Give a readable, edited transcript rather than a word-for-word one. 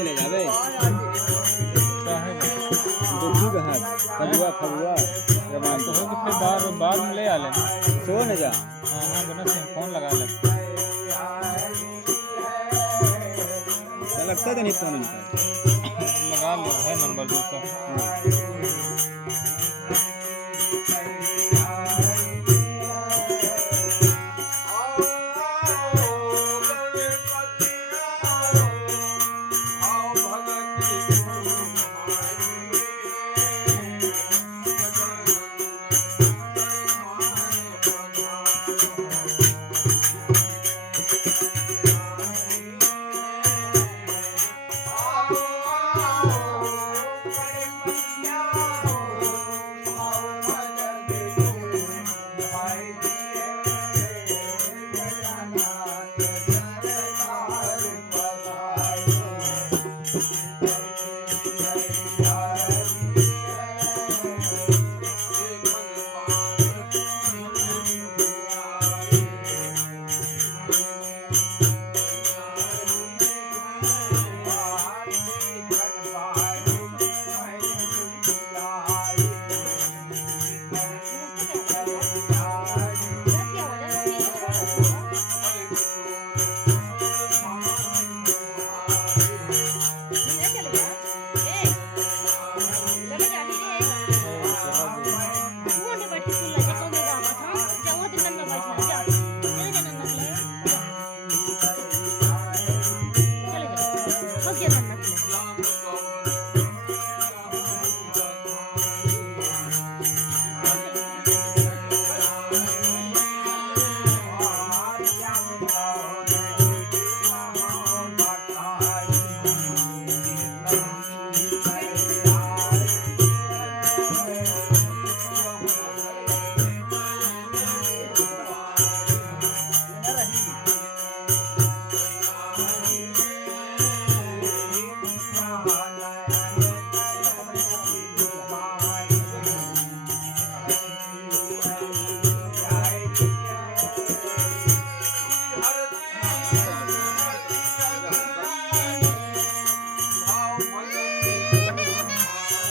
चले जावे दुखी का हाथ फगुआ फगुआ रमान तो हो कि बार बार में ले आ ले सो न जा हाँ हाँ दोनों से फोन लगा ले लगता तो नहीं फोन लगा ले है नंबर दूसरा